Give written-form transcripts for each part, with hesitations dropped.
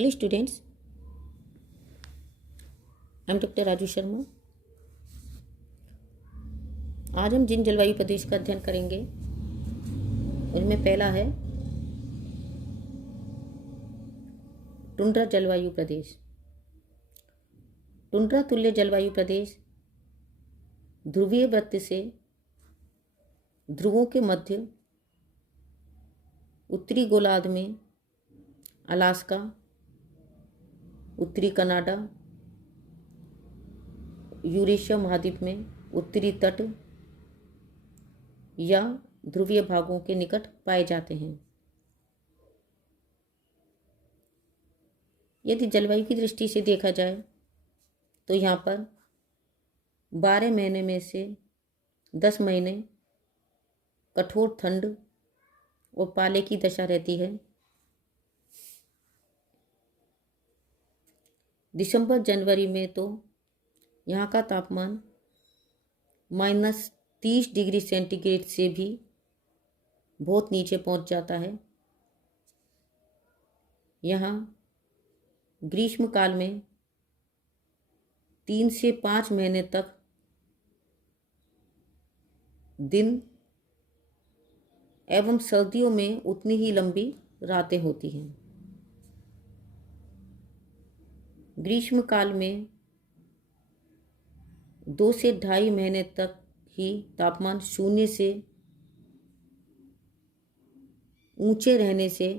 Hello students, I am doctor Raju Sharma. आज हम जिन जलवायु प्रदेश का अध्ययन करेंगे उनमें पहला है टुंड्रा जलवायु प्रदेश। टुंड्रा तुल्य जलवायु प्रदेश ध्रुवीय वृत्त से ध्रुवों के मध्य उत्तरी गोलार्ध में अलास्का, उत्तरी कनाडा, यूरेशिया महाद्वीप में उत्तरी तट या ध्रुवीय भागों के निकट पाए जाते हैं। यदि जलवायु की दृष्टि से देखा जाए तो यहाँ पर 12 महीने में से 10 महीने कठोर ठंड और पाले की दशा रहती है। दिसंबर जनवरी में तो यहाँ का तापमान -30 डिग्री सेंटीग्रेड से भी बहुत नीचे पहुँच जाता है। यहाँ ग्रीष्म काल में 3 से 5 महीने तक दिन एवं सर्दियों में उतनी ही लंबी रातें होती हैं। ग्रीष्म काल में 2 से 2.5 महीने तक ही तापमान शून्य से ऊंचे रहने से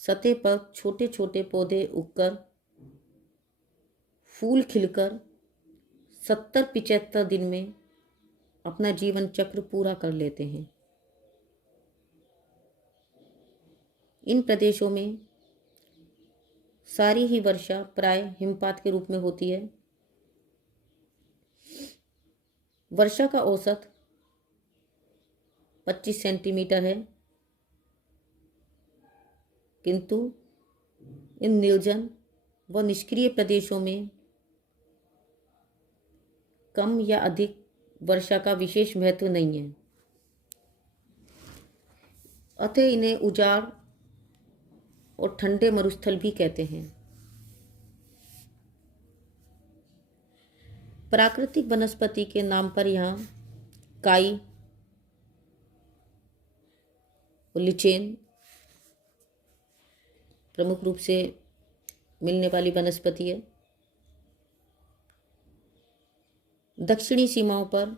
सतह पर छोटे छोटे पौधे उगकर फूल खिलकर 70-75 दिन में अपना जीवन चक्र पूरा कर लेते हैं। इन प्रदेशों में सारी ही वर्षा प्राय हिमपात के रूप में होती है। वर्षा का औसत 25 सेंटीमीटर है, किंतु इन निर्जन व निष्क्रिय प्रदेशों में कम या अधिक वर्षा का विशेष महत्व नहीं है। अतः इन्हें उजाड़ और ठंडे मरुस्थल भी कहते हैं। प्राकृतिक वनस्पति के नाम पर यहाँ काई और लिचेन प्रमुख रूप से मिलने वाली वनस्पति है। दक्षिणी सीमाओं पर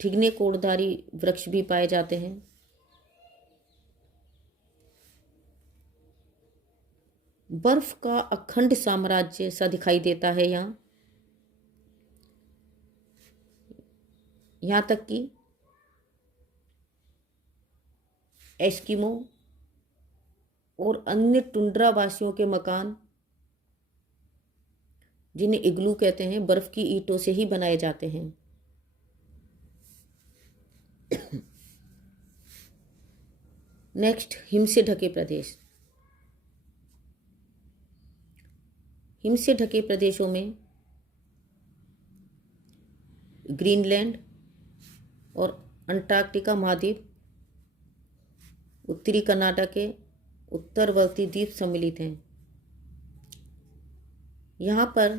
ठिगने कोड़धारी वृक्ष भी पाए जाते हैं। बर्फ का अखंड साम्राज्य सा दिखाई देता है यहाँ तक कि एस्किमो और अन्य टुंड्रा वासियों के मकान, जिन्हें इग्लू कहते हैं, बर्फ की ईंटों से ही बनाए जाते हैं। नेक्स्ट, हिम से ढके प्रदेश। हिम से ढके प्रदेशों में ग्रीनलैंड और अंटार्कटिका महाद्वीप, उत्तरी कनाडा के उत्तरवर्ती द्वीप सम्मिलित हैं। यहाँ पर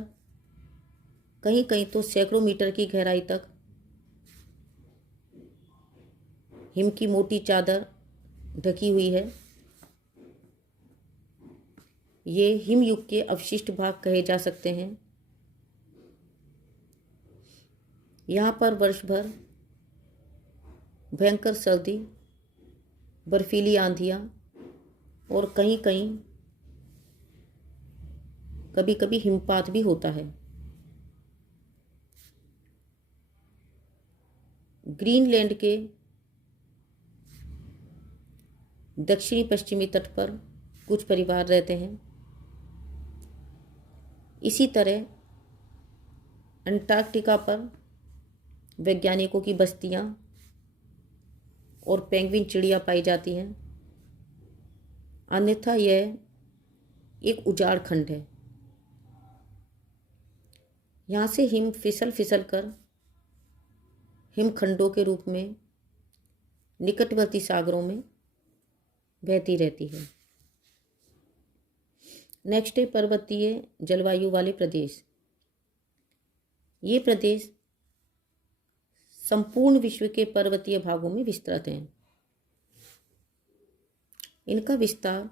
कहीं कहीं तो सैकड़ों मीटर की गहराई तक हिम की मोटी चादर ढकी हुई है। ये हिमयुग के अवशिष्ट भाग कहे जा सकते हैं। यहाँ पर वर्ष भर भयंकर सर्दी, बर्फीली आंधियाँ और कहीं कहीं कभी कभी हिमपात भी होता है। ग्रीनलैंड के दक्षिणी पश्चिमी तट पर कुछ परिवार रहते हैं। इसी तरह अंटार्कटिका पर वैज्ञानिकों की बस्तियां और पेंगुइन चिड़िया पाई जाती हैं। अन्यथा यह एक उजाड़ खंड है। यहाँ से हिम फिसल फिसल कर हिमखंडों के रूप में निकटवर्ती सागरों में बहती रहती है। नेक्स्ट है पर्वतीय जलवायु वाले प्रदेश। ये प्रदेश संपूर्ण विश्व के पर्वतीय भागों में विस्तृत हैं। इनका विस्तार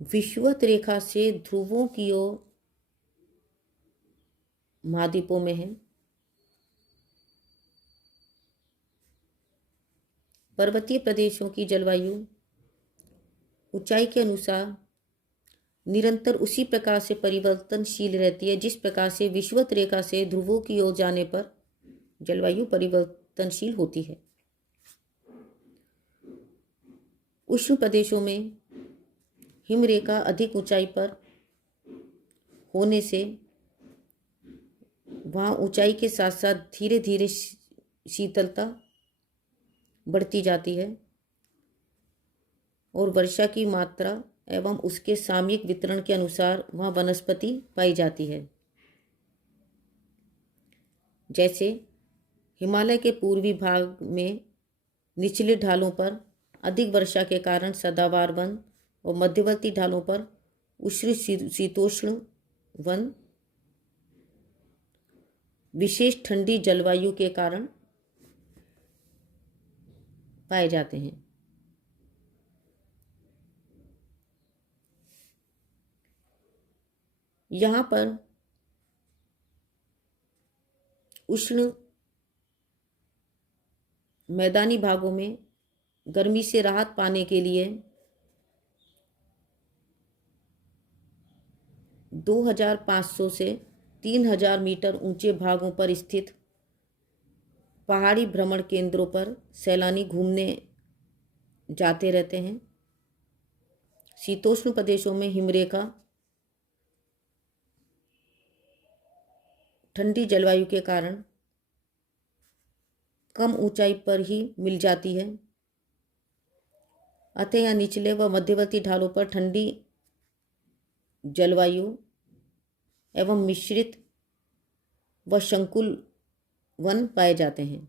विषुवत रेखा से ध्रुवों की ओर महाद्वीपों में है। पर्वतीय प्रदेशों की जलवायु ऊंचाई के अनुसार निरंतर उसी प्रकार से परिवर्तनशील रहती है जिस प्रकार से विषुवत रेखा से ध्रुवों की ओर जाने पर जलवायु परिवर्तनशील होती है। उष्ण प्रदेशों में हिमरेखा अधिक ऊंचाई पर होने से वहाँ ऊंचाई के साथ साथ धीरे धीरे शीतलता बढ़ती जाती है और वर्षा की मात्रा एवं उसके सामयिक वितरण के अनुसार वहाँ वनस्पति पाई जाती है। जैसे हिमालय के पूर्वी भाग में निचले ढालों पर अधिक वर्षा के कारण सदाबहार वन और मध्यवर्ती ढालों पर उष्ण शीतोष्ण वन विशेष ठंडी जलवायु के कारण पाए जाते हैं। यहाँ पर उष्ण मैदानी भागों में गर्मी से राहत पाने के लिए 2500 से 3000 मीटर ऊंचे भागों पर स्थित पहाड़ी भ्रमण केंद्रों पर सैलानी घूमने जाते रहते हैं। शीतोष्ण प्रदेशों में हिमरेखा ठंडी जलवायु के कारण कम ऊंचाई पर ही मिल जाती है, अतः यहाँ निचले व मध्यवर्ती ढालों पर ठंडी जलवायु एवं मिश्रित व संकुल वन पाए जाते हैं।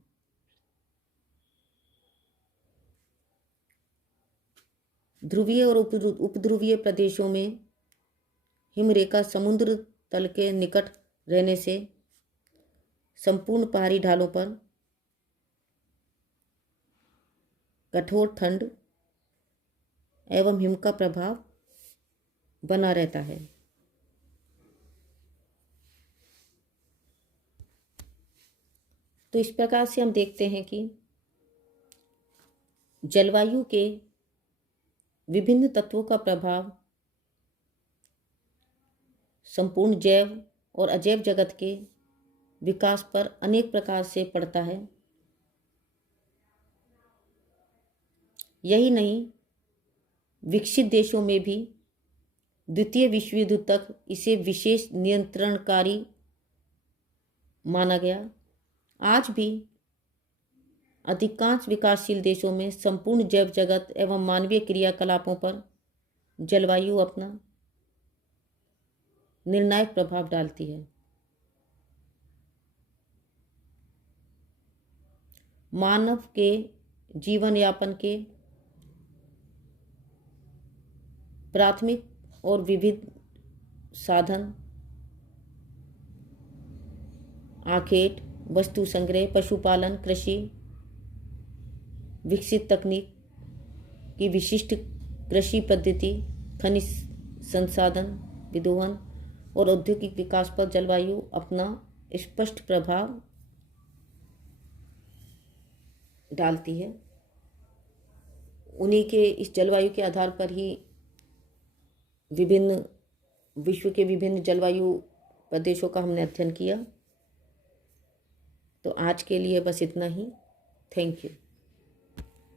ध्रुवीय और उपध्रुवीय प्रदेशों में हिमरेखा समुद्र तल के निकट रहने से संपूर्ण पहाड़ी ढालों पर कठोर ठंड एवं हिम का प्रभाव बना रहता है। तो इस प्रकार से हम देखते हैं कि जलवायु के विभिन्न तत्वों का प्रभाव संपूर्ण जैव और अजैव जगत के विकास पर अनेक प्रकार से पड़ता है। यही नहीं, विकसित देशों में भी द्वितीय विश्व युद्ध तक इसे विशेष नियंत्रणकारी माना गया। आज भी अधिकांश विकासशील देशों में संपूर्ण जैव जगत एवं मानवीय क्रियाकलापों पर जलवायु अपना निर्णायक प्रभाव डालती है। मानव के जीवन यापन के प्राथमिक और विविध साधन आखेट, वस्तु संग्रह, पशुपालन, कृषि, विकसित तकनीक की विशिष्ट कृषि पद्धति, खनिज संसाधन विदोहन और औद्योगिक विकास पर जलवायु अपना स्पष्ट प्रभाव डालती है। उन्हीं के इस जलवायु के आधार पर ही विश्व के विभिन्न जलवायु प्रदेशों का हमने अध्ययन किया। तो आज के लिए बस इतना ही। Thank you.